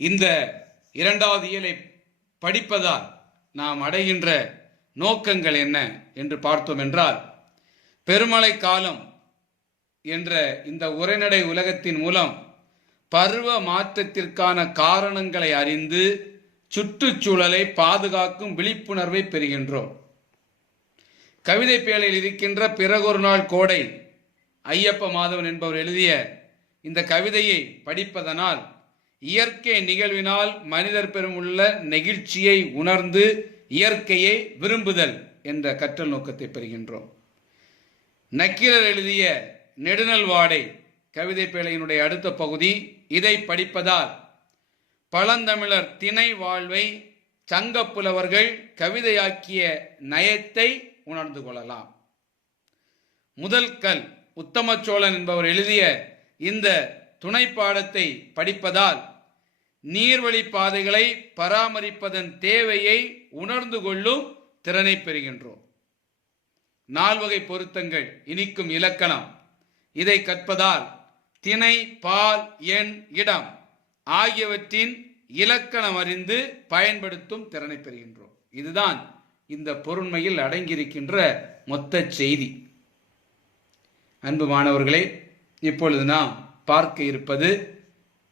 இந்த இரண்டாவது இயலை படிப்பதால் நாம் அடைகின்ற நோக்கங்கள் என்ன என்று பார்த்தோம் என்றால், பெருமழை காலம் என்ற இந்த உரைநடை உலகத்தின் மூலம் பருவ மாற்றத்திற்கான காரணங்களை அறிந்து சுற்றுச்சூழலை பாதுகாக்கும் விழிப்புணர்வை பெறுகின்றோம். கவிதை பேழையில் இருக்கின்ற பிறகொரு நாள் கோடை ஐயப்ப மாதவன் என்பவர் எழுதிய இந்த கவிதையை படிப்பதனால் இயற்கை நிகழ்வினால் மனிதர் பெறும் உள்ள நெகிழ்ச்சியை உணர்ந்து இயற்கையை விரும்புதல் என்ற கற்றல் நோக்கத்தை பெறுகின்றோம். நக்கீரர் எழுதிய நெடுநல் வாடை கவிதை பேழையினுடைய அடுத்த பகுதி. இதை படிப்பதால் பழந்தமிழர் திணை வாழ்வை சங்கப்புலவர்கள் கவிதையாக்கிய நயத்தை உணர்ந்து கொள்ளலாம். முதல் கல் உத்தமச்சோழன் என்பவர் எழுதிய இந்த துணை பாடத்தை படிப்பதால் நீர்வழி பாதைகளை பராமரிப்பதன் தேவையை உணர்ந்து கொள்ளும் திறனை பெறுகின்றோம். நால்வகை பொருத்தங்கள் இனிக்கும் இலக்கணம் இதை கற்பதால் திணை, பால், எண், இடம் ஆகியவற்றின் இலக்கணம் அறிந்து பயன்படுத்தும் திறனை பெறுகின்றோம். இதுதான் இந்த பொருண்மையில் அடங்கியிருக்கின்ற மொத்த செய்தி. அன்பு மாணவர்களே, இப்பொழுது நாம் பார்க்க இருப்பது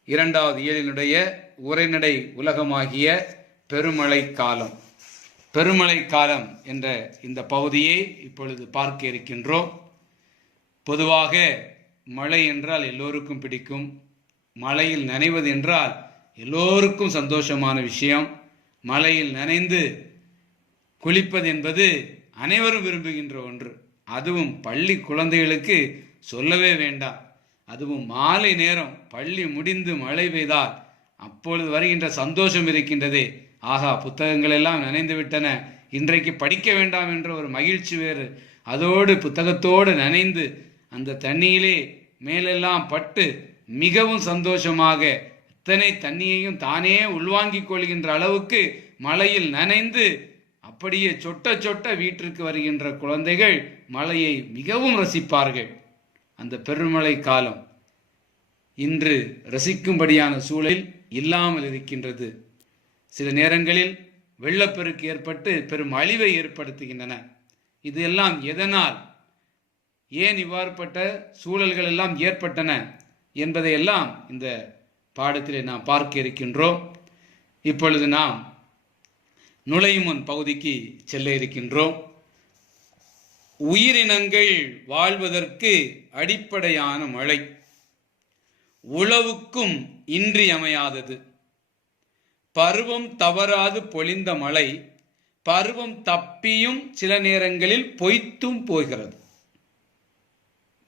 இரண்டாவது இயலினுடைய உரைநடை உலகமாகிய பெருமழை காலம். பெருமழை காலம் என்ற இந்த பகுதியை இப்பொழுது பார்க்க இருக்கின்றோம். பொதுவாக மழை என்றால் எல்லோருக்கும் பிடிக்கும். மழையில் நனைவது என்றால் எல்லோருக்கும் சந்தோஷமான விஷயம். மழையில் நனைந்து குளிப்பது என்பது அனைவரும் விரும்புகின்ற ஒன்று. அதுவும் பள்ளி குழந்தைகளுக்கு சொல்லவே வேண்டாம். அதுவும் மாலை நேரம் பள்ளி முடிந்து மழை பெய்தால் அப்பொழுது வருகின்ற சந்தோஷம் இருக்கின்றதே, ஆகா புத்தகங்கள் எல்லாம் நனைந்து விட்டன, இன்றைக்கு படிக்க வேண்டாம் என்ற ஒரு மகிழ்ச்சி வேறு. அதோடு புத்தகத்தோடு நனைந்து அந்த தண்ணியிலே மேலெல்லாம் பட்டு மிகவும் சந்தோஷமாக இத்தனை தண்ணியையும் தானே உள்வாங்கிக் கொள்கின்ற அளவுக்கு மழையில் நனைந்து அப்படியே சொட்ட சொட்ட வீட்டிற்கு வருகின்ற குழந்தைகள் மழையை மிகவும் ரசிப்பார்கள். அந்த பெருமழை காலம் இன்று ரசிக்கும்படியான சூழல் இல்லாமல் இருக்கின்றது. சில நேரங்களில் வெள்ளப்பெருக்கு ஏற்பட்டு பெரும் அழிவை ஏற்படுத்துகின்றன. இது எல்லாம் எதனால், ஏன் இவ்வாறுபட்ட சூழல்கள் எல்லாம் ஏற்பட்டன என்பதையெல்லாம் இந்த பாடத்திலே நாம் பார்க்க இருக்கின்றோம். இப்பொழுது நாம் நுழையும் முன் பகுதிக்கு செல்ல இருக்கின்றோம். உயிரினங்கள் வாழ்வதற்கு அடிப்படையான மழை உழவுக்கும் இன்றியமையாதது. பருவம் தவறாது பொழிந்த மழை பருவம் தப்பியும் சில நேரங்களில் பொய்த்தும் போகிறது.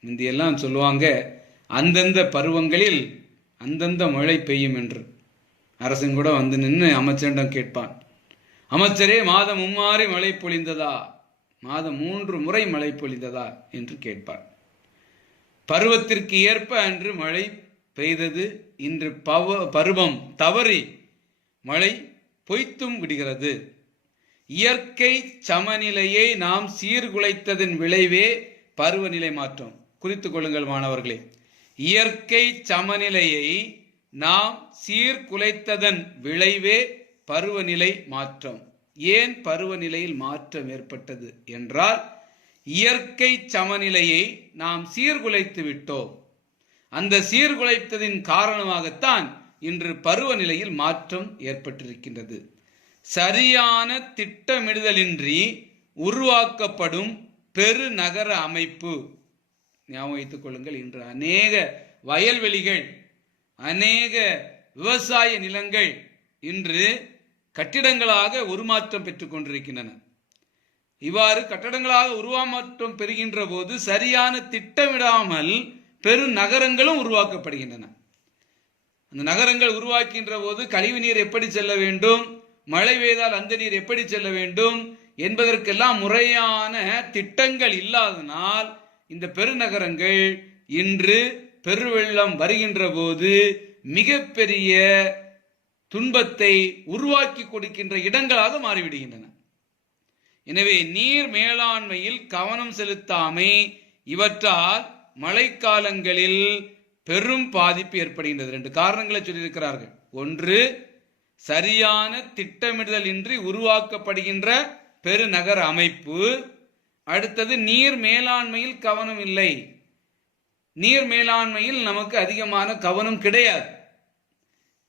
முந்தியெல்லாம் சொல்லுவாங்க, அந்தந்த பருவங்களில் அந்தந்த மழை பெய்யும் என்று. அரசன் கூட வந்து நின்று அமைச்சரிடம் கேட்பான், அமைச்சரே மாதம் மும்மாறி மழை பொழிந்ததா, மாதம் 3 முறை மழை பொழிந்ததா என்று கேட்பார். பருவத்திற்கு ஏற்ப அன்று மழை பெய்தது. இன்று பருவம் தவறி மழை பொய்த்தும் விடுகிறது. இயற்கை சமநிலையை நாம் சீர்குலைத்ததன் விளைவே பருவநிலை மாற்றம். குறித்துக் கொள்ளுங்கள் மாணவர்களே, இயற்கை சமநிலையை நாம் சீர்குலைத்ததன் விளைவே பருவநிலை மாற்றம். ஏன் பருவநிலையில் மாற்றம் ஏற்பட்டது என்றால், இயற்கை சமநிலையை நாம் சீர்குலைத்து விட்டோம். அந்த சீர்குலைத்ததின் காரணமாகத்தான் இன்று பருவநிலையில் மாற்றம் ஏற்பட்டிருக்கின்றது. சரியான திட்டமிடுதலின்றி உருவாக்கப்படும் பெருநகர அமைப்பு. ஞாபகம் வைத்துக் கொள்ளுங்கள், இன்று அநேக வயல்வெளிகள், அநேக விவசாய நிலங்கள் இன்று கட்டிடங்களாக உருமாற்றம் பெற்றுக் கொண்டிருக்கின்றன. இவ்வாறு கட்டடங்களாக உருவாமாற்றம் பெறுகின்ற போது சரியான திட்டமிடாமல் பெருநகரங்களும் உருவாக்கப்படுகின்றன. அந்த நகரங்கள் உருவாக்கின்ற போது கழிவு நீர் எப்படி செல்ல வேண்டும், மழை பெய்தால் அந்த நீர் எப்படி செல்ல வேண்டும் என்பதற்கெல்லாம் முறையான திட்டங்கள் இல்லாதனால் இந்த பெருநகரங்கள் இன்று பெருவெள்ளம் வருகின்ற போது மிகப்பெரிய துன்பத்தை உருவாக்கி கொடுக்கின்ற இடங்களாக மாறிவிடுகின்றன. எனவே நீர் மேலாண்மையில் கவனம் செலுத்தாமை இவற்றால் மழைக்காலங்களில் பெரும் பாதிப்பு ஏற்படுகின்றது. 2 காரணங்களை சொல்லியிருக்கிறார்கள். ஒன்று, சரியான திட்டமிடுதல் இன்றி உருவாக்கப்படுகின்ற பெருநகர அமைப்பு. அடுத்தது, நீர் மேலாண்மையில் கவனம் இல்லை. நீர் மேலாண்மையில் நமக்கு அதிகமான கவனம் கிடையாது.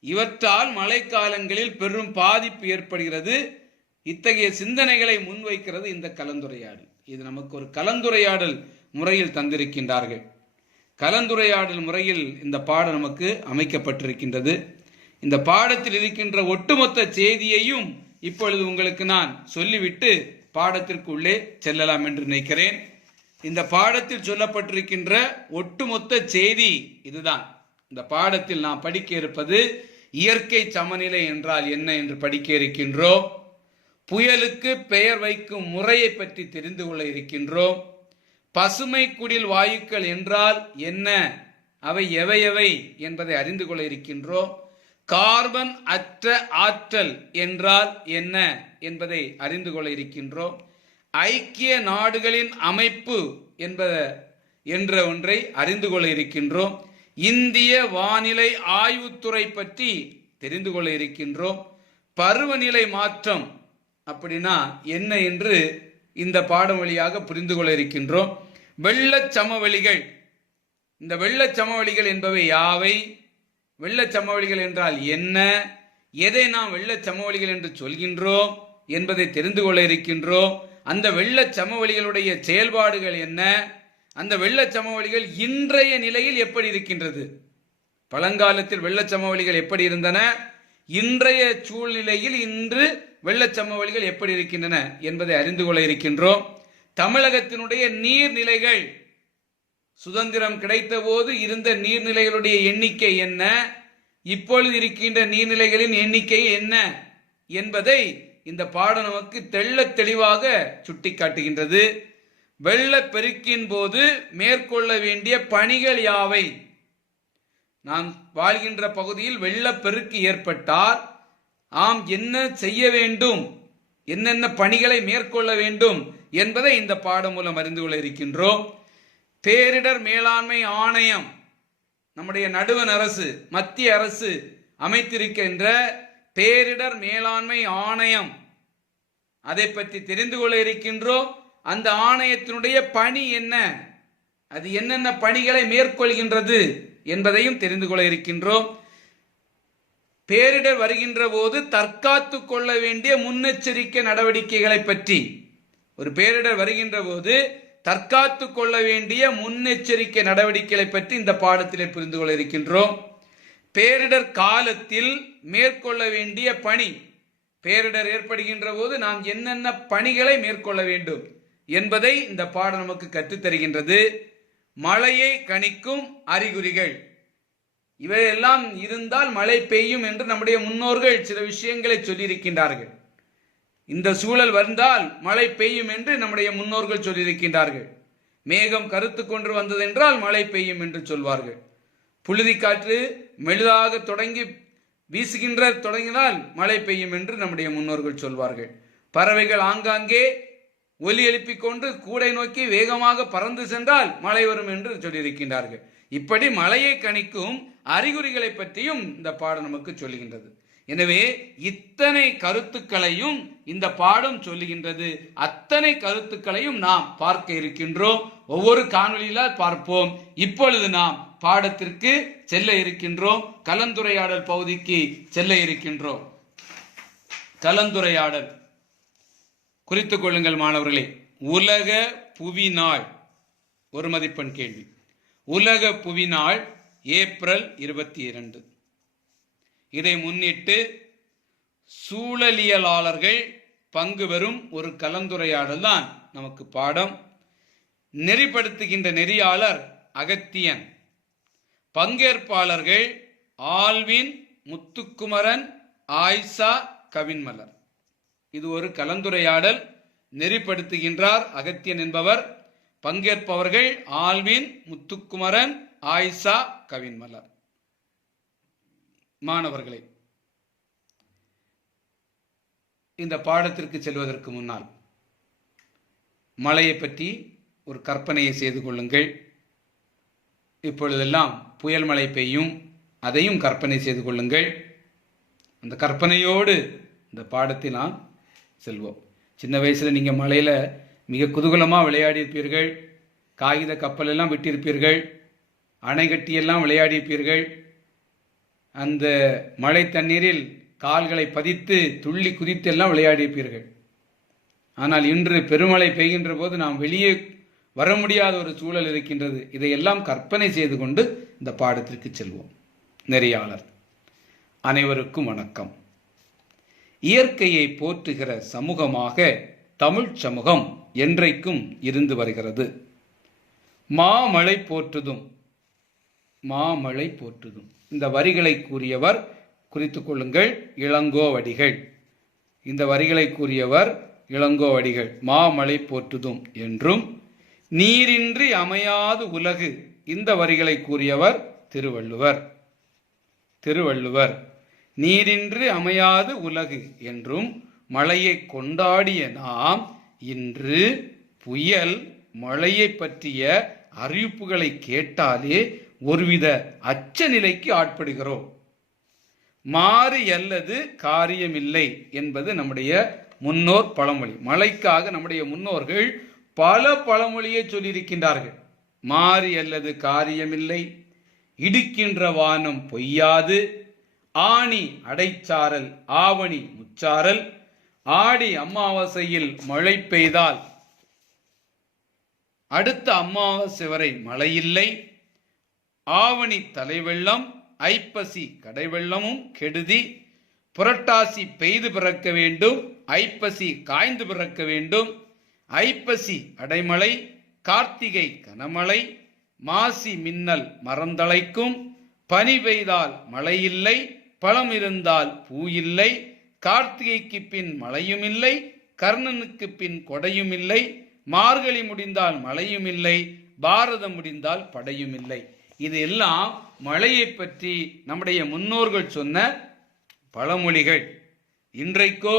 இவற்றால் மழைக்காலங்களில் பெரும் பாதிப்பு ஏற்படுகிறது. இத்தகைய சிந்தனைகளை முன்வைக்கிறது இந்த கலந்துரையாடல். இது நமக்கு ஒரு கலந்துரையாடல் முறையில் தந்திருக்கின்றார்கள். கலந்துரையாடல் முறையில் இந்த பாடம் நமக்கு அமைக்கப்பட்டிருக்கின்றது. இந்த பாடத்தில் இருக்கின்ற ஒட்டுமொத்த செய்தியையும் இப்பொழுது உங்களுக்கு நான் சொல்லிவிட்டு பாடத்திற்கு உள்ளே செல்லலாம் என்று நினைக்கிறேன். இந்த பாடத்தில் சொல்லப்பட்டிருக்கின்ற ஒட்டுமொத்த செய்தி இதுதான். இந்த பாடத்தில் நாம் படிக்க இருப்பது இயற்கை சமநிலை என்றால் என்ன என்று படிக்க இருக்கின்றோம். புயலுக்கு பெயர் வைக்கும் முறையை பற்றி தெரிந்து கொள்ள இருக்கின்றோம். பசுமை குடில் வாயுக்கள் என்றால் என்ன, அவை எவை என்பதை அறிந்து கொள்ள இருக்கின்றோம். கார்பன் அற்ற ஆற்றல் என்றால் என்ன என்பதை அறிந்து கொள்ள இருக்கின்றோம். ஐக்கிய நாடுகளின் அமைப்பு என்ற ஒன்றை அறிந்து கொள்ள இருக்கின்றோம். இந்திய வானிலை ஆய்வுத்துறை பற்றி தெரிந்து கொள்ள இருக்கின்றோம். பருவநிலை மாற்றம் அப்படின்னா என்ன என்று இந்த பாடம் வழியாக புரிந்து கொள்ள இருக்கின்றோம். வெள்ளச் சமவெளிகள், இந்த வெள்ளச் சமவெளிகள் என்பவை யாவை, வெள்ளச் சமவெளிகள் என்றால் என்ன, எதை நாம் வெள்ளச் சமவெளிகள் என்று சொல்கின்றோம் என்பதை தெரிந்து கொள்ள இருக்கின்றோம். அந்த வெள்ளச் சமவெளிகளுடைய செயல்பாடுகள் என்ன, அந்த வெள்ளச் சமவெளிகள் இன்றைய நிலையில் எப்படி இருக்கின்றது, பழங்காலத்தில் வெள்ளச் சமவெளிகள் எப்படி இருந்தன, இன்றைய சூழ்நிலையில் இன்று வெள்ளச் சமவெளிகள் எப்படி இருக்கின்றன என்பதை அறிந்து கொள்ள இருக்கின்றோம். தமிழகத்தினுடைய நீர்நிலைகள், சுதந்திரம் கிடைத்த போது இருந்த நீர்நிலைகளுடைய எண்ணிக்கை என்ன, இப்பொழுது இருக்கின்ற நீர்நிலைகளின் எண்ணிக்கை என்ன என்பதை இந்த பாடம் நமக்கு தெள்ளத் தெளிவாக சுட்டிக்காட்டுகின்றது. வெள்ளப்பெருக்கின் போது மேற்கொள்ள வேண்டிய பணிகள் யாவை, நாம் வாழ்கின்ற பகுதியில் வெள்ளப்பெருக்கு ஏற்பட்டால் என்ன செய்ய வேண்டும், என்னென்ன பணிகளை மேற்கொள்ள வேண்டும் என்பதை இந்த பாடம் மூலம் அறிந்து கொள்ள இருக்கின்றோம். பேரிடர் மேலாண்மை ஆணையம், நம்முடைய நடுவண் அரசு, மத்திய அரசு அமைத்திருக்கின்ற பேரிடர் மேலாண்மை ஆணையம், அதை பற்றி தெரிந்து கொள்ள இருக்கின்றோம். அந்த ஆணையத்தினுடைய பணி என்ன, அது என்னென்ன பணிகளை மேற்கொள்கின்றது என்பதையும் தெரிந்து கொள்ள இருக்கின்றோம். பேரிடர் வருகின்ற போது தற்காத்து கொள்ள வேண்டிய முன்னெச்சரிக்கை நடவடிக்கைகளை பற்றி, ஒரு பேரிடர் வருகின்ற போது தற்காத்து கொள்ள வேண்டிய முன்னெச்சரிக்கை நடவடிக்கைகளை பற்றி இந்த பாடத்திலே புரிந்து கொள்ள இருக்கின்றோம். பேரிடர் காலத்தில் மேற்கொள்ள வேண்டிய பணி, பேரிடர் ஏற்படுகின்ற போது நாம் என்னென்ன பணிகளை மேற்கொள்ள வேண்டும் என்பதை இந்த பாடம் நமக்கு கற்றுத்தருகின்றது. மழையை கணிக்கும் அறிகுறிகள், இவையெல்லாம் இருந்தால் மழை பெய்யும் என்று நம்முடைய முன்னோர்கள் சில விஷயங்களை சொல்லியிருக்கின்றார்கள். இந்த சூழல் வந்தால் மழை பெய்யும் என்று நம்முடைய முன்னோர்கள் சொல்லியிருக்கின்றார்கள். மேகம் கருத்து கொண்டு வந்ததென்றால் மழை பெய்யும் என்று சொல்வார்கள். புழுதி காற்று மெழுதாக தொடங்கி தொடங்கினால் மழை பெய்யும் என்று நம்முடைய முன்னோர்கள் சொல்வார்கள். பறவைகள் ஆங்காங்கே ஒலி எழுப்பிக் கொண்டு கூடை நோக்கி வேகமாக பறந்து சென்றால் மழை வரும் என்று சொல்லியிருக்கின்றார்கள். இப்படி மழையை கணிக்கும் அறிகுறிகளை பற்றியும் இந்த பாடம் நமக்கு சொல்லுகின்றது. எனவே இத்தனை கருத்துக்களையும் இந்த பாடம் சொல்லுகின்றது. அத்தனை கருத்துக்களையும் நாம் பார்க்க இருக்கின்றோம். ஒவ்வொரு காணொலியில பார்ப்போம். இப்பொழுது நாம் பாடத்திற்கு செல்ல இருக்கின்றோம். கலந்துரையாடல் பகுதிக்கு செல்ல இருக்கின்றோம். கலந்துரையாடல் குறித்துக் கொள்ளுங்கள் மாணவர்களே. உலக புவி நாள், ஒரு மதிப்பெண் கேள்வி. உலக புவி நாள் ஏப்ரல் 22. இதை முன்னிட்டு சூழலியலாளர்கள் பங்கு பெறும் ஒரு கலந்துரையாடல் தான் நமக்கு பாடம். நெறிப்படுத்துகின்ற நெறியாளர் அகத்தியன். பங்கேற்பாளர்கள் ஆல்வின், முத்துக்குமரன், ஆயிஷா, கவின்மலர். இது ஒரு கலந்துரையாடல். நெறிப்படுத்துகின்றார் அகத்தியன் என்பவர். பங்கேற்பவர்கள் ஆல்வின், முத்துக்குமரன், ஆயிஷா, கவின்மலர். மாணவர்களே, இந்த பாடத்திற்கு செல்வதற்கு முன்னால் மழையை பற்றி ஒரு கற்பனையை செய்து கொள்ளுங்கள். இப்பொழுதெல்லாம் புயல் மழை பெய்யும், அதையும் கற்பனை செய்து கொள்ளுங்கள். அந்த கற்பனையோடு இந்த பாடத்தில் நாம் செல்வோம். சின்ன வயசில் நீங்கள் மலையில் மிக குதூகலமாக விளையாடி இருப்பீர்கள். காகித கப்பலெல்லாம் விட்டிருப்பீர்கள். அணை கட்டியெல்லாம் விளையாடி இருப்பீர்கள். அந்த மழை தண்ணீரில் கால்களை பதித்து துள்ளி குதித்து எல்லாம் விளையாடி இருப்பீர்கள். ஆனால் இன்று பெருமழை பெய்கின்ற போது நாம் வெளியே வர முடியாத ஒரு சூழல் இருக்கின்றது. இதையெல்லாம் கற்பனை செய்து கொண்டு இந்த பாடத்திற்கு செல்வோம். நெறியாளர் அனைவருக்கும் வணக்கம். இயற்கையை போற்றுகிற சமூகமாக தமிழ் சமூகம் என்றைக்கும் இருந்து வருகிறது. மாமழை போற்றுதும் மாமழை போற்றுதும் இந்த வரிகளை கூறியவர் குறித்துக் கொள்ளுங்கள், இளங்கோவடிகள். இந்த வரிகளை கூறியவர் இளங்கோவடிகள். மாமழை போற்றுதும் என்றும் நீரின்றி அமையாது உலகு, இந்த வரிகளை கூறியவர் திருவள்ளுவர். நீரின்றி அமையாது உலகு என்றும் மழையை கொண்டாடிய நாம் இன்று புயல் மழையை பற்றிய அறிவிப்புகளை கேட்டாலே ஒருவித அச்ச நிலைக்கு ஆட்படுகிறோம். மாறி அல்லது காரியமில்லை என்பது நம்முடைய முன்னோர் பழமொழி. மழைக்காக நம்முடைய முன்னோர்கள் பல பழமொழியை சொல்லியிருக்கின்றார்கள். மாறி அல்லது காரியமில்லை, இடிக்கின்ற வானம் பொய்யாது, ஆணி அடைச்சாரல் ஆவணி முச்சாரல், ஆடி அமாவாசையில் மழை பெய்தால் அடுத்த அமாவாசை வரை மழையில்லை, ஆவணி தலைவெள்ளம் ஐப்பசி கடைவெள்ளமும் கெடுதி, புரட்டாசி பெய்து பிறக்க வேண்டும், ஐப்பசி காய்ந்து பிறக்க வேண்டும், ஐப்பசி அடைமழை, கார்த்திகை கனமழை, மாசி மின்னல் மரந்தழைக்கும், பனி பெய்தால் மழை இல்லை, பழம் இருந்தால் பூ இல்லை, கார்த்திகைக்கு பின் மழையும் இல்லை, கர்ணனுக்கு பின் கொடையும் இல்லை, மார்கழி முடிந்தால் மழையும் இல்லை, பாரதம் முடிந்தால் படையும் இல்லை. இது எல்லாம் மழையை பற்றி நம்முடைய முன்னோர்கள் சொன்ன பழமொழிகள். இன்றைக்கோ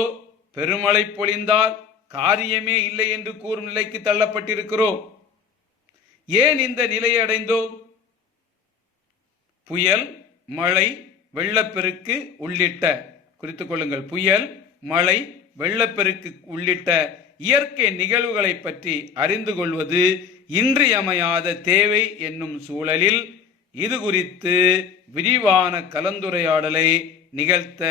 பெருமழை பொழிந்தால் காரியமே இல்லை என்று கூறும் நிலைக்கு தள்ளப்பட்டிருக்கிறோம். ஏன் இந்த நிலையை அடைந்தோம்? புயல், மழை, வெள்ளப்பெருக்கு உள்ளிட்ட குறித்துக் கொள்ளுங்கள், புயல், மழை, வெள்ளப்பெருக்கு உள்ளிட்ட இயற்கை நிகழ்வுகளை பற்றி அறிந்து கொள்வது இன்றியமையாத தேவை என்னும் சூழலில் இது குறித்து விரிவான கலந்துரையாடலை நிகழ்த்த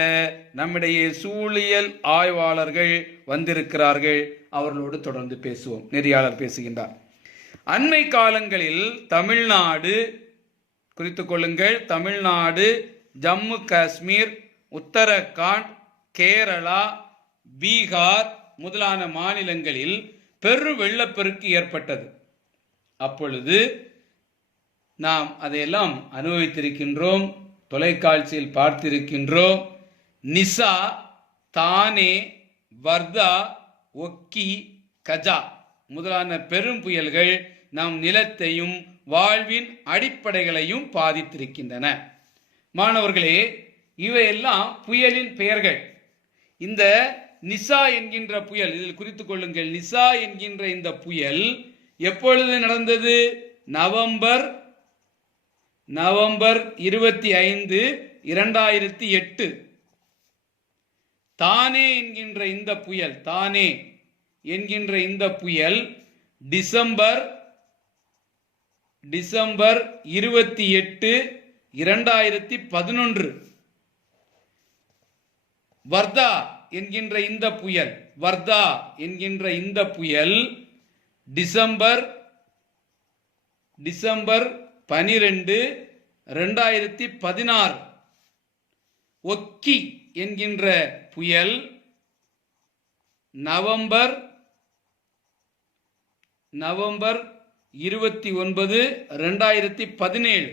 நம்முடைய சூழியல் ஆய்வாளர்கள் வந்திருக்கிறார்கள். அவர்களோடு தொடர்ந்து பேசுவோம். நெறியாளர் பேசுகின்றார். அண்மை காலங்களில் தமிழ்நாடு குறித்துக் கொள்ளுங்கள், தமிழ்நாடு, ஜம்மு காஷ்மீர், உத்தரகாண்ட், கேரளா, பீகார் முதலான மாநிலங்களில் பெரு வெள்ளப்பெருக்கு ஏற்பட்டது. அப்பொழுது நாம் அதையெல்லாம் அனுபவித்திருக்கின்றோம், தொலைக்காட்சியில் பார்த்திருக்கின்றோம். நிசா, தானே, வர்தா, ஒக்கி, கஜா முதலான பெரும் புயல்கள் நம் நிலத்தையும் வாழ்வின் அடிப்படைகளையும் பாதித்திருக்கின்றன. மாணவர்களே, இவையெல்லாம் புயலின் பெயர்கள். இந்த நிசா என்கின்ற புயல், இதில் குறித்துக் கொள்ளுங்கள், நிசா என்கின்ற இந்த புயல் எப்பொழுது நடந்தது? நவம்பர் 25, 2008. தானே என்கின்ற இந்த புயல், தானே என்கின்ற இந்த புயல் டிசம்பர் 28, 2011. வர்தா என்கின்ற இந்த புயல், வர்தா என்கின்ற இந்த புயல் டிசம்பர் 12, 2016. ஒக்கி என்கின்ற புயல் நவம்பர் 29, 2017.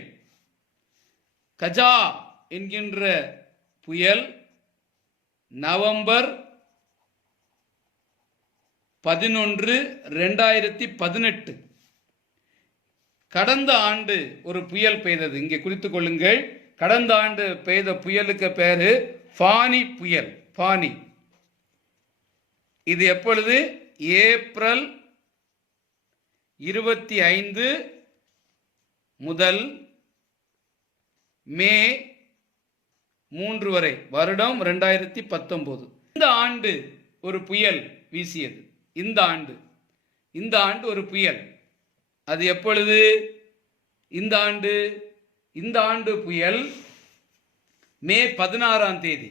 கஜா என்கின்ற புயல் நவம்பர் 11, 2018. கடந்த ஆண்டு ஒரு புயல் பெய்தது. இங்கே குறித்துக் கொள்ளுங்கள், கடந்த ஆண்டு பெய்த புயலுக்கு பேரு ஃபானி புயல். ஃபானி இது எப்பொழுது? ஏப்ரல் 25 முதல் மே 3 வரை, வருடம் 2019. இந்த ஆண்டு ஒரு புயல் வீசியது. இந்த ஆண்டு ஒரு புயல். அது எப்பொழுது? இந்த ஆண்டு புயல் மே 16ஆம் தேதி.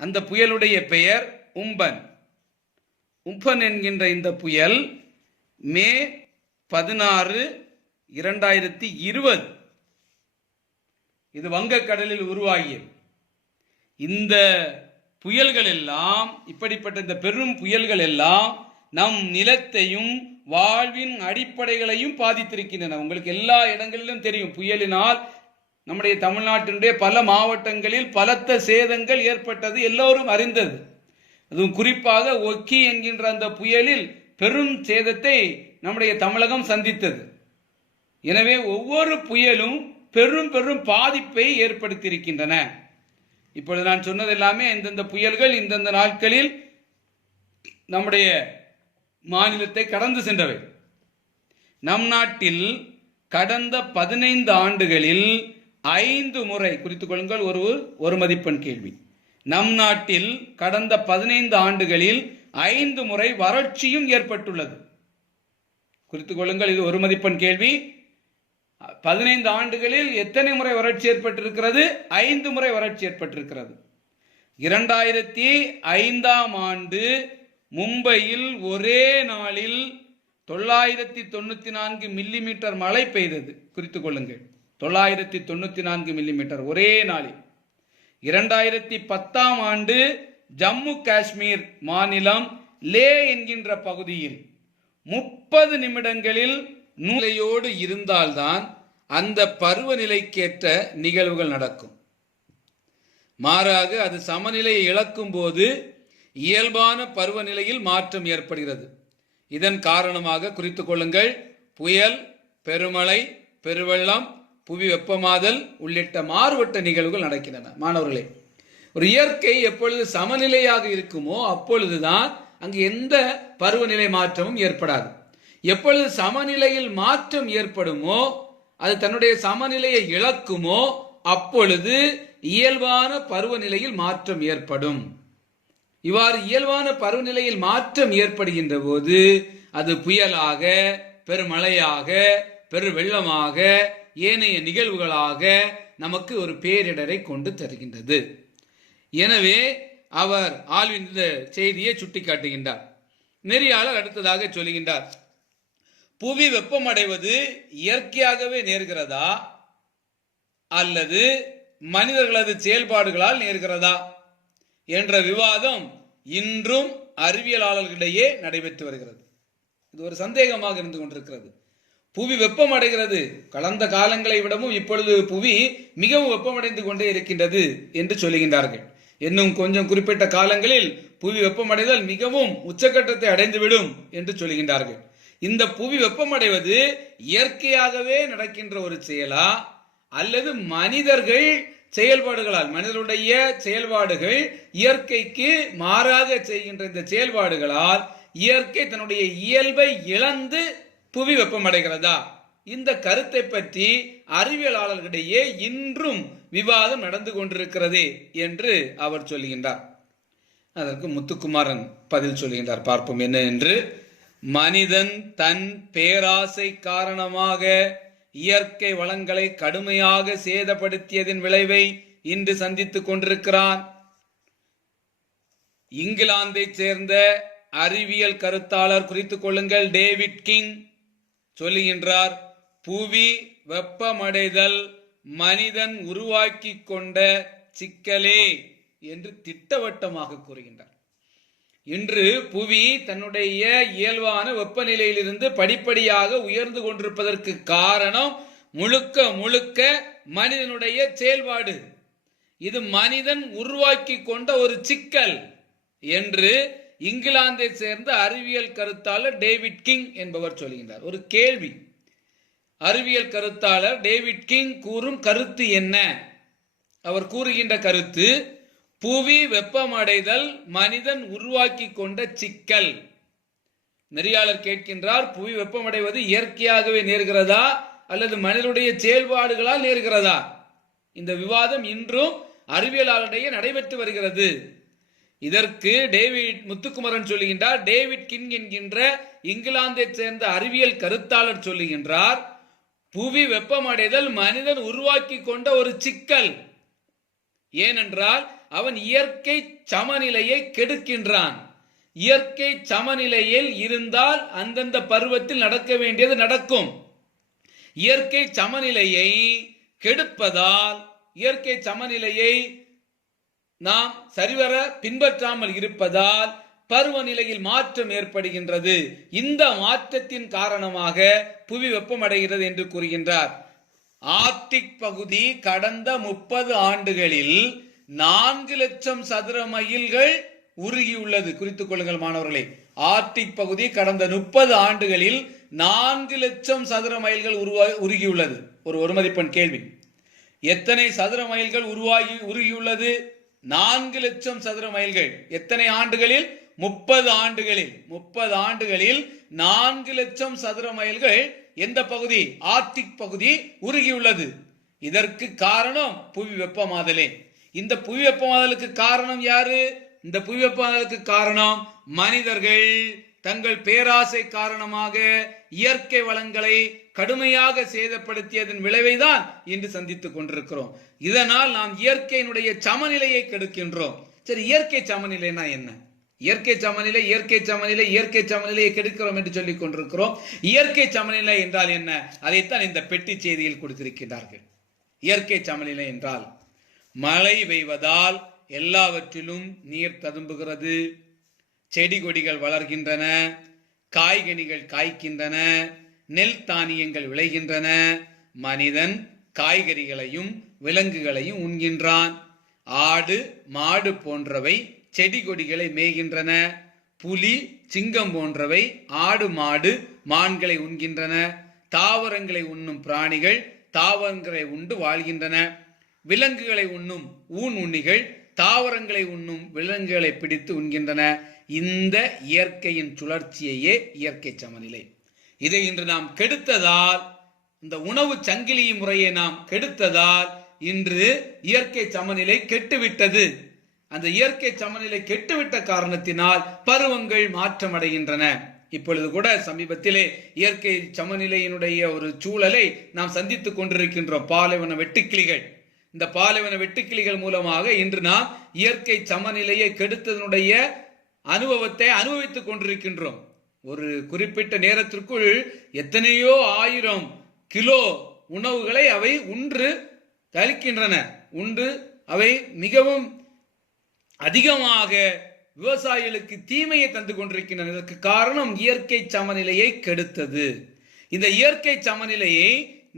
அந்த புயலுடைய பெயர் உம்பன். உம்பன் என்கின்ற இந்த புயல் மே 16, 2020 இது வங்கக்கடலில் உருவாகியது. இந்த புயல்கள் எல்லாம், இப்படிப்பட்ட இந்த பெரும் புயல்கள் எல்லாம் நம் நிலத்தையும் வாழ்வின் அடிப்படைகளையும் பாதித்திருக்கின்றன. உங்களுக்கு எல்லா இடங்களிலும் தெரியும், புயலினால் நம்முடைய தமிழ்நாட்டினுடைய பல மாவட்டங்களில் பலத்த சேதங்கள் ஏற்பட்டது, எல்லோரும் அறிந்தது. அதுவும் குறிப்பாக ஒக்கி என்கின்ற அந்த புயலில் பெரும் சேதத்தை நம்முடைய தமிழகம் சந்தித்தது. எனவே ஒவ்வொரு புயலும் பெரும் பெரும் பாதிப்பை ஏற்படுத்தியிருக்கின்றன. இப்பொழுது நான் சொன்னது எல்லாமே இந்தந்த புயல்கள் இந்தந்த நாட்களில் நம்முடைய மாநிலத்தை கடந்து சென்றவை. நம் நாட்டில் கடந்த 15 ஆண்டுகளில் 5 முறை, குறித்துக் கொள்ளுங்கள், ஒரு மதிப்பெண் கேள்வி. நம் நாட்டில் கடந்த 15 ஆண்டுகளில் 5 முறை வறட்சியும் ஏற்பட்டுள்ளது. குறித்துக் கொள்ளுங்கள், இது ஒரு மதிப்பெண் கேள்வி. 15 ஆண்டுகளில் எத்தனை முறை வறட்சி ஏற்பட்டிருக்கிறது? 5 முறை வறட்சி ஏற்பட்டிருக்கிறது. 2005ஆம் ஆண்டு மும்பையில் ஒரே நாளில் 994 மில்லிமீட்டர் மழை பெய்தது. குறித்துக் கொள்ளுங்கள், 994 மில்லிமீட்டர் ஒரே நாளில். 2010ஆம் ஆண்டு ஜம்மு காஷ்மீர் மாநிலம் லே என்கின்ற பகுதியில் 30 நிமிடங்களில் நிலையோடு இருந்தால்தான் அந்த பருவநிலைக்கேற்ற நிகழ்வுகள் நடக்கும். மாறாக அது சமநிலையை இழக்கும் போது இயல்பான பருவநிலையில் மாற்றம் ஏற்படுகிறது. இதன் காரணமாக குறித்துக் கொள்ளுங்கள், புயல், பெருமழை, பெருவெள்ளம், புவி வெப்பமாதல் உள்ளிட்ட மாறுபட்ட நிகழ்வுகள் நடக்கின்றன. மாணவர்களே, ஒரு இயற்கை எப்பொழுது சமநிலையாக இருக்குமோ அப்பொழுதுதான் அங்கு எந்த பருவநிலை மாற்றமும் ஏற்படாது. எப்பொழுது சமநிலையில் மாற்றம் ஏற்படுமோ, அது தன்னுடைய சமநிலையை இழக்குமோ, அப்பொழுது இயல்பான பருவநிலையில் மாற்றம் ஏற்படும். இவ்வாறு இயல்பான பருவநிலையில் மாற்றம் ஏற்படுகின்ற போது அது புயலாக, பெருமழையாக, பெருவெள்ளமாக, ஏனைய நிகழ்வுகளாக நமக்கு ஒரு பேரிடரை கொண்டு தருகின்றது. எனவே அவர் ஆல்வின் இந்த செய்தியை சுட்டிக்காட்டுகின்றார். நெறியாளர் அடுத்ததாக சொல்லுகின்றார், புவி வெப்பமடைவது இயற்கையாகவே நேர்கிறதா அல்லது மனிதர்களது செயல்பாடுகளால் நேர்கிறதா என்ற விவாதம் இன்றும் அறிவியலாளர்களிடையே நடைபெற்று வருகிறது. இது ஒரு சந்தேகமாக இருந்து கொண்டிருக்கிறது. புவி வெப்பமடைகிறது, கடந்த காலங்களை விடவும் இப்பொழுது புவி மிகவும் வெப்பமடைந்து கொண்டே இருக்கின்றது என்று சொல்லுகின்றார்கள். இன்னும் கொஞ்சம் குறிப்பிட்ட காலங்களில் புவி வெப்பமடைதல் மிகவும் உச்சக்கட்டத்தை அடைந்துவிடும் என்று சொல்லுகின்றார்கள். இந்த புவி வெப்பமடைவது இயற்கையாகவே நடக்கின்ற ஒரு செயலா அல்லது மனிதர்கள் செயல்பாடுகளால், மனிதனுடைய செயல்பாடுகள் இயற்கைக்கு மாறாக செய்கின்ற இந்த செயல்பாடுகளால் இயற்கை தன்னுடைய இயல்பை இழந்து புவி வெப்பமடைகிறதா? இந்த கருத்தை பற்றி அறிவியலாளர்களிடையே இன்றும் விவாதம் நடந்து கொண்டிருக்கிறது என்று அவர் சொல்லுகின்றார். அதற்கு முத்துக்குமாரன் பதில் சொல்லுகின்றார். பார்ப்போம் என்ன என்று. மனிதன் தன் பேராசை காரணமாக இயற்கை வளங்களை கடுமையாக சேதப்படுத்தியதின் விளைவை இன்று சந்தித்துக் கொண்டிருக்கிறான். இங்கிலாந்தை சேர்ந்த அறிவியல் கருத்தாளர், குறித்துக் கொள்ளுங்கள், டேவிட் கிங் சொல்லுகின்றார், புவி வெப்பமடைதல் மனிதன் உருவாக்கி கொண்ட சிக்கலே என்று திட்டவட்டமாக கூறுகின்றார். இன்று புவி தன்னுடைய இயல்பான வெப்பநிலையிலிருந்து படிப்படியாக உயர்ந்து கொண்டிருப்பதற்கு காரணம் முழுக்க முழுக்க மனிதனுடைய செயல்பாடு. இது மனிதன் உருவாக்கி கொண்ட ஒரு சிக்கல் என்று இங்கிலாந்தை சேர்ந்த அறிவியல் கருத்தாளர் டேவிட் கிங் என்பவர் சொல்கின்றார். ஒரு கேள்வி, அறிவியல் கருத்தாளர் டேவிட் கிங் கூறும் கருத்து என்ன? அவர் கூறுகின்ற கருத்து, புவி வெப்பமடைதல் மனிதன் உருவாக்கி கொண்ட சிக்கல். நெறியாளர் கேட்கின்றார், புவி வெப்பமடைவது இயற்கையாகவே நேர்கிறதா அல்லது மனிதனுடைய செயல்பாடுகளால் நேர்கிறதா? இந்த விவாதம் இன்றும் அறிவியலாளரிடையே நடைபெற்று வருகிறது. இதற்கு டேவிட் முத்துக்குமரன் சொல்லுகின்றார். டேவிட் கிங் என்கின்ற இங்கிலாந்தை சேர்ந்த அறிவியல் கருத்தாளர் சொல்லுகின்றார், புவி வெப்பமடைதல் மனிதன் உருவாக்கி கொண்ட ஒரு சிக்கல். ஏனென்றால் அவன் இயற்கை சமநிலையை கெடுக்கின்றான். இயற்கை சமநிலையில் இருந்தால் அந்தந்த பருவத்தில் நடக்க வேண்டியது நடக்கும். இயற்கை சமநிலையை கெடுப்பதால், இயற்கை சமநிலையை நாம் சரிவர பின்பற்றாமல் இருப்பதால் பருவநிலையில் மாற்றம் ஏற்படுகின்றது. இந்த மாற்றத்தின் காரணமாக புவி வெப்பமடைகிறது என்று கூறுகின்றார். ஆர்க்டிக் பகுதி கடந்த 30 ஆண்டுகளில் 4 லட்சம் சதுர மைல்கள் உருகியுள்ளது. குறித்துக் கொள்ளுங்கள் மாணவர்களே, ஆர்க்டிக் பகுதி கடந்த 30 ஆண்டுகளில் 4 லட்சம் சதுர மைல்கள் உருகியுள்ளது. ஒரு மதிப்பெண் கேள்வி. எத்தனை சதுர மைல்கள் உருகியுள்ளது? 4 லட்சம் சதுர மைல்கள். எத்தனை ஆண்டுகளில்? 30 ஆண்டுகளில். 30 ஆண்டுகளில் 4 லட்சம் சதுர மைல்கள் எந்த பகுதி? ஆர்க்டிக் பகுதி உருகியுள்ளது. இதற்கு காரணம் புவி வெப்பமாதலே. இந்த புவி வெப்பமாதலுக்கு காரணம் யாரு? இந்த புவி வெப்பமாதலுக்கு காரணம் மனிதர்கள் தங்கள் பேராசை காரணமாக இயற்கை வளங்களை கடுமையாக சேதப்படுத்தியதன் விளைவைதான் இன்று சந்தித்துக் கொண்டிருக்கிறோம். இதனால் நாம் இயற்கையினுடைய சமநிலையை கெடுக்கின்றோம். சரி, இயற்கை சமநிலைனா என்ன? இயற்கை சமநிலையை கெடுக்கிறோம் என்று சொல்லிக் கொண்டிருக்கிறோம். இயற்கை சமநிலை என்றால் என்ன? அதைத்தான் இந்த பெட்டி செய்தியில் கொடுத்திருக்கிறார்கள். இயற்கை சமநிலை என்றால் மழை பெய்வதால் எல்லாவற்றிலும் நீர் ததும்புகிறது, செடி கொடிகள் வளர்கின்றன, காய்கனிகள் காய்க்கின்றன, நெல் தானியங்கள் விளைகின்றன, மனிதன் காய்கறிகளையும் விலங்குகளையும் உண்கின்றான், ஆடு மாடு போன்றவை செடி கொடிகளை மேய்கின்றன, புலி சிங்கம் போன்றவை ஆடு மாடு மான்களை உண்கின்றன, தாவரங்களை உண்ணும் பிராணிகள் தாவரங்களை உண்டு வாழ்கின்றன, விலங்குகளை உண்ணும் உண்ணிகள் தாவரங்களை உண்ணும் விலங்குகளை பிடித்து உண்கின்றன. இந்த இயற்கையின் சுழற்சியையே இயற்கை சமநிலை. இதை இன்று நாம் கெடுத்ததால், இந்த உணவு சங்கிலி முறையை நாம் கெடுத்ததால் இன்று இயற்கை சமநிலை கெட்டுவிட்டது. அந்த இயற்கை சமநிலை கெட்டுவிட்ட காரணத்தினால் பருவங்கள் மாற்றமடைகின்றன. இப்பொழுது கூட சமீபத்திலே இயற்கை சமநிலையினுடைய ஒரு சூழலை நாம் சந்தித்துக் கொண்டிருக்கின்றோம். பாலைவன வெட்டுக்கிளிகள். இந்த பாலைவன வெட்டுக்கிளிகள் மூலமாக இன்று நாம் இயற்கை சமநிலையை கெடுத்ததனுடைய அனுபவத்தை அனுபவித்துக் கொண்டிருக்கின்றோம். ஒரு குறிப்பிட்ட நேரத்திற்குள் எத்தனையோ 1000 கிலோ உணவுகளை அவை உண்டு கழிக்கின்றன. அவை மிகவும் அதிகமாக விவசாயிகளுக்கு தீமையை தந்து கொண்டிருக்கின்றன. இதற்கு காரணம் இயற்கை சமநிலையை கெடுத்தது. இந்த இயற்கை சமநிலையை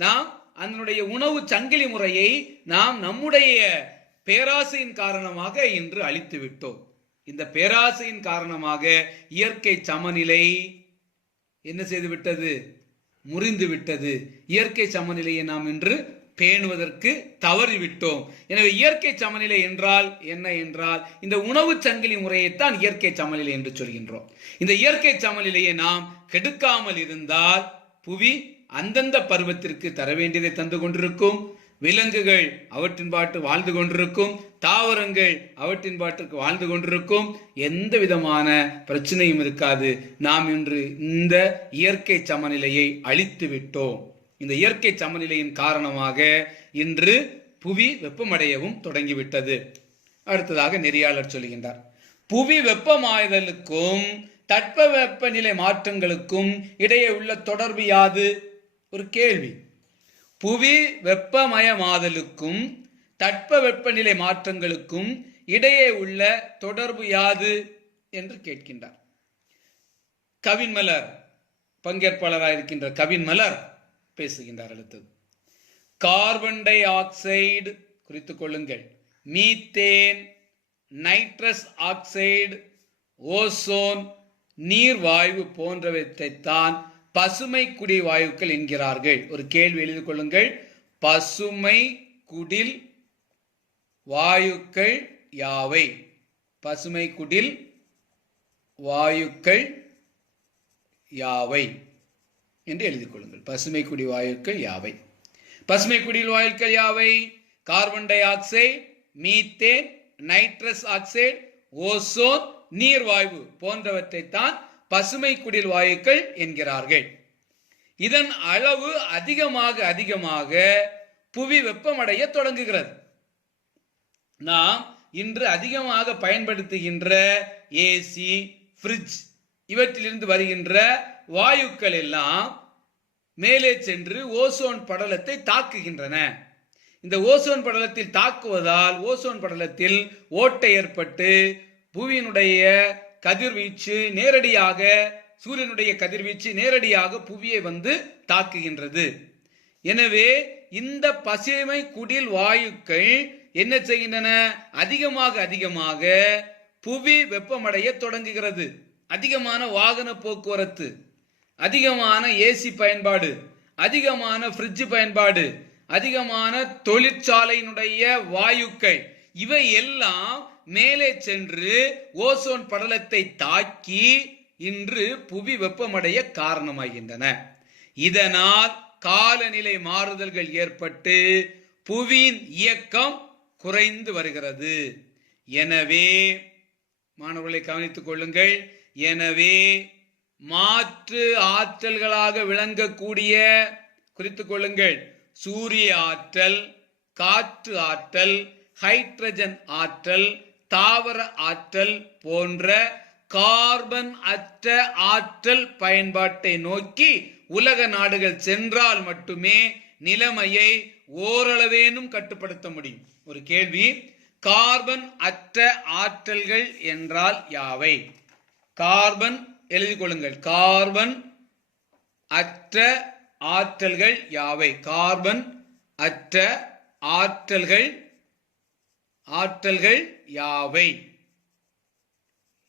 நாம், அதனுடைய உணவு சங்கிலி முறையை நாம் நம்முடைய பேராசையின் காரணமாக இன்று அழித்து விட்டோம். இந்த பேராசையின் காரணமாக இயற்கை சமநிலை என்ன செய்து விட்டது? முறிந்து விட்டது. இயற்கை சமநிலையை நாம் இன்று பேணுவதற்கு தவறிவிட்டோம். எனவே இயற்கை சமநிலை என்றால் என்ன என்றால், இந்த உணவு சங்கிலி முறையைத்தான் இயற்கை சமநிலை என்று சொல்கின்றோம். இந்த இயற்கை சமநிலையை நாம் கெடுக்காமல் இருந்தால் புவி அந்தந்த பருவத்திற்கு தர வேண்டியதை தந்து கொண்டிருக்கும். விலங்குகள் அவற்றின் பாட்டு வாழ்ந்து கொண்டிருக்கும், தாவரங்கள் அவற்றின் பாட்டுக்கு வாழ்ந்து கொண்டிருக்கும், எந்த விதமான பிரச்சனையும் இருக்காது. நாம் இன்று இந்த இயற்கை சமநிலையை அழித்து விட்டோம். இந்த இயற்கை சமநிலையின் காரணமாக இன்று புவி வெப்பமடையவும் தொடங்கிவிட்டது. அடுத்ததாக நெறியாளர் சொல்கின்றார், புவி வெப்பமாதலுக்கும் தட்பவெப்பநிலை மாற்றங்களுக்கும் இடையே உள்ள தொடர்பு யாது? ஒரு கேள்வி. புவி வெப்பமயமாதலுக்கும் தட்பவெப்பநிலை மாற்றங்களுக்கும் இடையே உள்ள தொடர்பு யாது என்று கேட்கின்றார். கவின் மலர், பங்கேற்பாளராக இருக்கின்ற கவின் மலர் பேசுகின்றார். அடுத்தது கார்பன் டை ஆக்சைடு குறித்துக் கொள்ளுங்கள், மீத்தேன், நைட்ரஸ் ஆக்சைடு, ஓசோன், நீர்வாயு போன்றவற்றைத்தான் பசுமை குடி வாயுக்கள் என்கிறார்கள். ஒரு கேள்வி எழுதிக் கொள்ளுங்கள். பசுமை குடில் வாயுக்கள் யாவை? பசுமை குடில் வாயுக்கள் யாவை என்று எழுதிக் கொள்ளுங்கள். பசுமை குடி வாயுக்கள் யாவை? பசுமை குடில் வாயுக்கள் யாவை? Carbon dioxide, methane, nitrous oxide, ozone, நீர்வாயு போன்றவற்றை தான் பசுமை குடில் வாயுக்கள் என்கிறார்கள். இதன் அளவு அதிகமாக அதிகமாக புவி வெப்பமடைய தொடங்குகிறது. நாம் இன்று அதிகமாக பயன்படுத்துகின்ற ஏசி, ஃப்ரிட்ஜ் இவற்றிலிருந்து வருகின்ற வாயுக்கள் எல்லாம் மேலே சென்று ஓசோன் படலத்தை தாக்குகின்றன. இந்த ஓசோன் படலத்தில் தாக்குவதால் ஓசோன் படலத்தில் ஓட்டை ஏற்பட்டு புவியினுடைய கதிர்வீச்சு நேரடியாக, சூரியனுடைய கதிர்வீச்சு நேரடியாக புவியை வந்து தாக்குகின்றது. எனவே இந்த பசுமை குடில் வாயுக்கள் என்ன செய்கின்றன? அதிகமாக அதிகமாக புவி வெப்பமடைய தொடங்குகிறது. அதிகமான வாகன போக்குவரத்து, அதிகமான ஏசி பயன்பாடு, அதிகமான ஃப்ரிட்ஜ் பயன்பாடு, அதிகமான தொழிற்சாலையினுடைய வாயுக்கள் இவை எல்லாம் மேலே சென்று ஓசோன் படலத்தை தாக்கி இன்று புவி வெப்பமடைய காரணமாகின்றன. இதனால் காலநிலை மாறுதல்கள் ஏற்பட்டு புவியின் இயக்கம் குறைந்து வருகிறது. எனவே மாணவர்களை கவனித்துக் கொள்ளுங்கள். எனவே மாற்று ஆற்றல்களாக விளங்கக்கூடிய, குறித்துக் கொள்ளுங்கள், சூரிய ஆற்றல், காற்று ஆற்றல், ஹைட்ரஜன் ஆற்றல், தாவர ஆற்றல் போன்ற கார்பன் அற்ற ஆற்றல் பயன்பாட்டை நோக்கி உலக நாடுகள் சென்றால் மட்டுமே நிலைமையை ஓரளவேனும் கட்டுப்படுத்த முடியும். ஒரு கேள்வி, கார்பன் அற்ற ஆற்றல்கள் என்றால் யாவை? கார்பன் எழுதிக் கொள்ளுங்கள். கார்பன் அற்ற ஆற்றல்கள் யாவை? கார்பன் அற்ற ஆற்றல்கள் யாவை?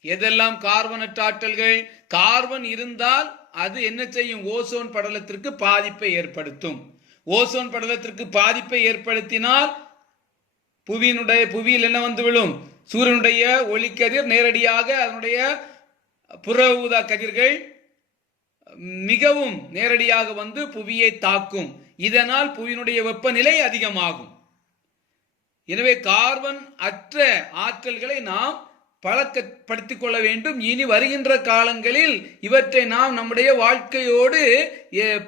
எதெல்லாம் கார்பன் அற்ற ஆற்றல்கள்? கார்பன் இருந்தால் அது என்ன செய்யும்? ஓசோன் படலத்திற்கு பாதிப்பை ஏற்படுத்தும். ஓசோன் படலத்திற்கு பாதிப்பை ஏற்படுத்தினால் புவியில் என்ன வந்து விழும்? சூரியனுடைய ஒளிக்கதிர் நேரடியாக அதனுடைய புற ஊதா கதிர்கள் மிகவும் நேரடியாக வந்து புவியை தாக்கும். இதனால் புவியினுடைய வெப்பநிலை அதிகமாகும். எனவே கார்பன் அற்ற ஆற்றல்களை நாம் பழக்கப்படுத்திக் கொள்ள வேண்டும். இனி வருகின்ற காலங்களில் இவற்றை நாம் நம்முடைய வாழ்க்கையோடு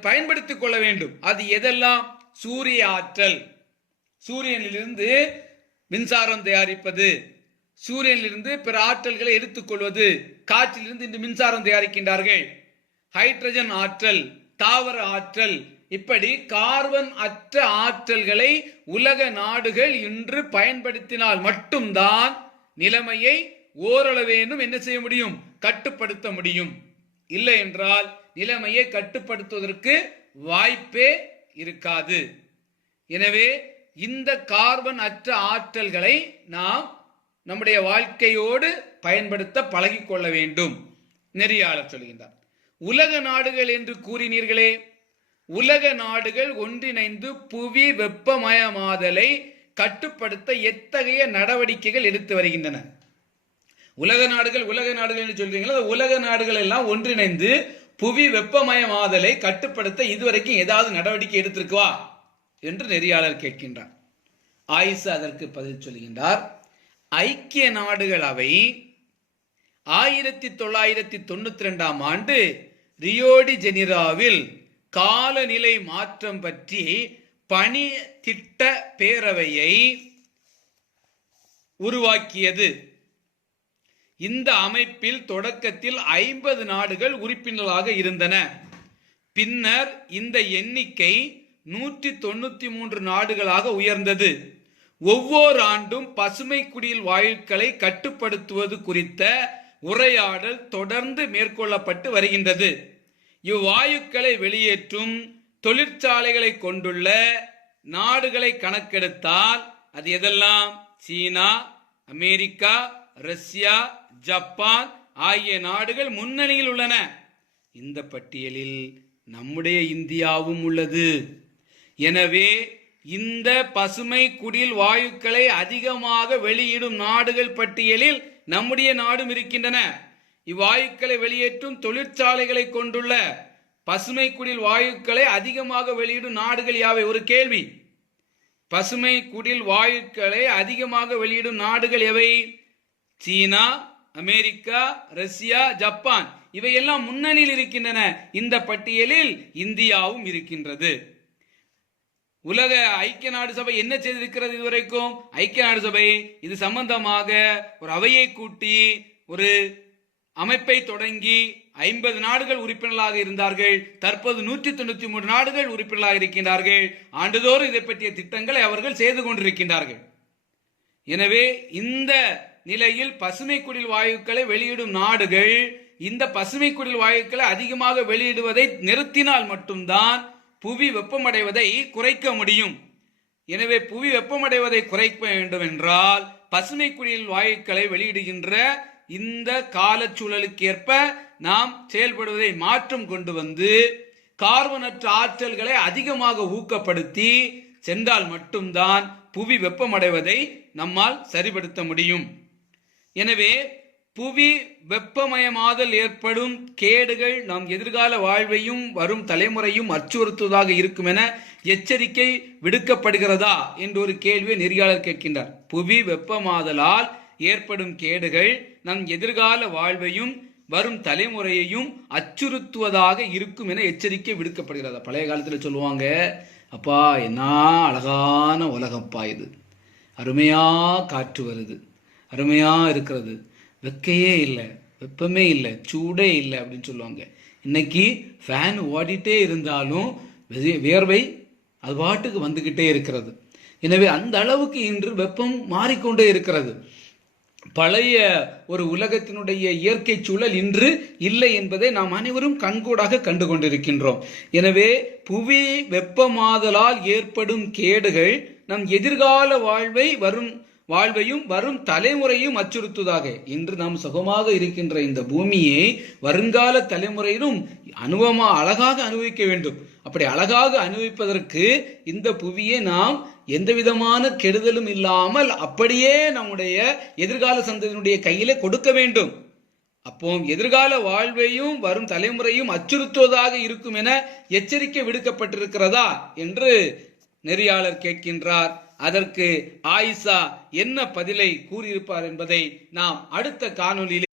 பயன்படுத்திக் கொள்ள வேண்டும். அது எதெல்லாம்? சூரிய ஆற்றல், சூரியனிலிருந்து மின்சாரம் தயாரிப்பது, சூரியனிலிருந்து பிற ஆற்றல்களை எடுத்துக்கொள்வது, காற்றிலிருந்து இன்று மின்சாரம் தயாரிக்கின்றார்கள். ஹைட்ரஜன் ஆற்றல், தாவர ஆற்றல், இப்படி கார்பன் அற்ற ஆற்றல்களை உலக நாடுகள் இன்று பயன்படுத்தினால் மட்டும்தான் நிலைமையை ஓரளவேனும் என்ன செய்ய முடியும்? கட்டுப்படுத்த முடியும். இல்லை என்றால் நிலைமையை கட்டுப்படுத்துவதற்கு வாய்ப்பே இருக்காது. எனவே இந்த கார்பன் அற்ற ஆற்றல்களை நாம் நம்முடைய வாழ்க்கையோடு பயன்படுத்த பழகிக்கொள்ள வேண்டும். நெறியாளர் சொல்கின்றார். உலக நாடுகள் என்று கூறினீர்களே, உலக நாடுகள் ஒன்றிணைந்து புவி வெப்பமயமாதலை கட்டுப்படுத்த எத்தகைய நடவடிக்கைகள் எடுத்து வருகின்றன? உலக நாடுகள் என்று சொல்றீங்களா? உலக நாடுகள் எல்லாம் ஒன்றிணைந்து புவி வெப்பமயமாதலை கட்டுப்படுத்த இதுவரைக்கும் ஏதாவது நடவடிக்கை எடுத்திருக்குவா என்று நெறியாளர் கேட்கின்றார். ஆயிஷா அதற்கு பதில் சொல்கின்றார். ஐக்கிய நாடுகள் அவை 1992 ஆண்டு ரியோடி ஜெனிரோவில் காலநிலை மாற்றம் பற்றி பணி திட்ட பேரவையை உருவாக்கியது. இந்த அமைப்பில் தொடக்கத்தில் 50 நாடுகள் உறுப்பினர்களாக இருந்தன. பின்னர் இந்த எண்ணிக்கை 193 நாடுகளாக உயர்ந்தது. ஒவ்வொரு ஆண்டும் பசுமை குடில் வாயுக்களை கட்டுப்படுத்துவது குறித்த உரையாடல் தொடர்ந்து மேற்கொள்ளப்பட்டு வருகின்றது. இவ்வாயுக்களை வெளியேற்றும் தொழிற்சாலைகளை கொண்டுள்ள நாடுகளை கணக்கெடுத்தால் அது எதெல்லாம்? சீனா, அமெரிக்கா, ரஷ்யா, ஜப்பான் ஆகிய நாடுகள் முன்னணியில் உள்ளன. இந்த பட்டியலில் நம்முடைய இந்தியாவும் உள்ளது. எனவே இந்த பசுமை குடில் வாயுக்களை அதிகமாக வெளியிடும் நாடுகள் பட்டியலில் நம்முடைய நாடும் இருக்கின்றன. இவ்வாயுக்களை வெளியேற்றும் தொழிற்சாலைகளை கொண்டுள்ள பசுமை குடில் வாயுக்களை அதிகமாக வெளியிடும் நாடுகள் யாவை? ஒரு கேள்வி. பசுமை குடில் வாயுக்களை அதிகமாக வெளியிடும் நாடுகள் எவை? சீனா, அமெரிக்கா, ரஷ்யா, ஜப்பான் இவையெல்லாம் முன்னணியில் இருக்கின்றன. இந்த பட்டியலில் இந்தியாவும் இருக்கின்றது. உலக ஐக்கிய நாடு சபை என்ன செய்திருக்கிறது இதுவரைக்கும்? ஐக்கிய நாடு சபை இது சம்பந்தமாக ஒரு அவையை கூட்டி ஒரு அமைப்பை தொடங்கி 50 நாடுகள் உறுப்பினர்களாக இருந்தார்கள். தற்போது 193 நாடுகள் உறுப்பினர்களாக இருக்கின்றார்கள். ஆண்டுதோறும் இதை பற்றிய திட்டங்களை அவர்கள் செய்து கொண்டிருக்கின்றார்கள். எனவே இந்த நிலையில் பசுமை குடில் வாயுக்களை வெளியிடும் நாடுகள் இந்த பசுமை குடில் வாயுக்களை அதிகமாக வெளியிடுவதை நிறுத்தினால் மட்டும்தான் புவி வெப்பமடைவதை குறைக்க முடியும். எனவே புவி வெப்பமடைவதை குறைக்க வேண்டும் என்றால் பசுமை குடில் வாயுக்களை வெளியிடுகின்ற இந்த காலச்சூழலுக்கு ஏற்ப நாம் செயல்படுவதை மாற்றம் கொண்டு வந்து கார்பனற்ற ஆற்றல்களை அதிகமாக ஊக்கப்படுத்தி சென்றால் மட்டும்தான் புவி வெப்பமடைவதை நம்மால் சரிபடுத்த முடியும். எனவே புவி வெப்பமயமாதல் ஏற்படும் கேடுகள் நம் எதிர்கால வாழ்வையும் வரும் தலைமுறையும் அச்சுறுத்துவதாக இருக்கும் என எச்சரிக்கை விடுக்கப்படுகிறதா என்று ஒரு கேள்வியை நெறியாளர் கேட்கின்றார். புவி வெப்பமாதலால் ஏற்படும் கேடுகள் நம் எதிர்கால வாழ்வையும் வரும் தலைமுறையையும் அச்சுறுத்துவதாக இருக்கும் என எச்சரிக்கை விடுக்கப்படுகிறதா? பழைய காலத்தில் சொல்லுவாங்க, அப்பா என்ன அழகான உலகப்பா, இது அருமையா காற்று வருது, அருமையா இருக்கிறது, வெக்கையே இல்லை, வெப்பமே இல்லை, சூடே இல்லை அப்படின்னு சொல்லுவாங்க. இன்னைக்கு ஃபேன் ஓடிட்டே இருந்தாலும் வியர்வை அது பாட்டுக்கு வந்துகிட்டே இருக்கிறது. எனவே அந்த அளவுக்கு இன்று வெப்பம் மாறிக்கொண்டே இருக்கிறது. பழைய ஒரு உலகத்தினுடைய இயற்கை சூழல் இன்று இல்லை என்பதை நாம் அனைவரும் கண்கூடாக கண்டு கொண்டிருக்கின்றோம். எனவே புவி வெப்பமாதலால் ஏற்படும் கேடுகள் நம் எதிர்கால வாழ்வையும் வரும் தலைமுறையும் அச்சுறுத்துவதாக. இன்று நாம் சுகமாக இருக்கின்ற இந்த பூமியை வருங்கால தலைமுறையிலும் அழகாக அனுபவிக்க வேண்டும். அப்படி அழகாக அனுபவிப்பதற்கு இந்த புவியை நாம் எந்த விதமான கெடுதலும் இல்லாமல் அப்படியே நம்முடைய எதிர்கால சந்ததியினுடைய கையிலே கொடுக்க வேண்டும். அப்போ எதிர்கால வாழ்வையும் வரும் தலைமுறையும் அச்சுறுத்துவதாக இருக்கும் என எச்சரிக்கை விடுக்கப்பட்டிருக்கிறதா என்று நெறியாளர் கேட்கின்றார். அதற்கு ஆயிஷா என்ன பதிலை கூறியிருப்பார் என்பதை நாம் அடுத்த காணொலியில்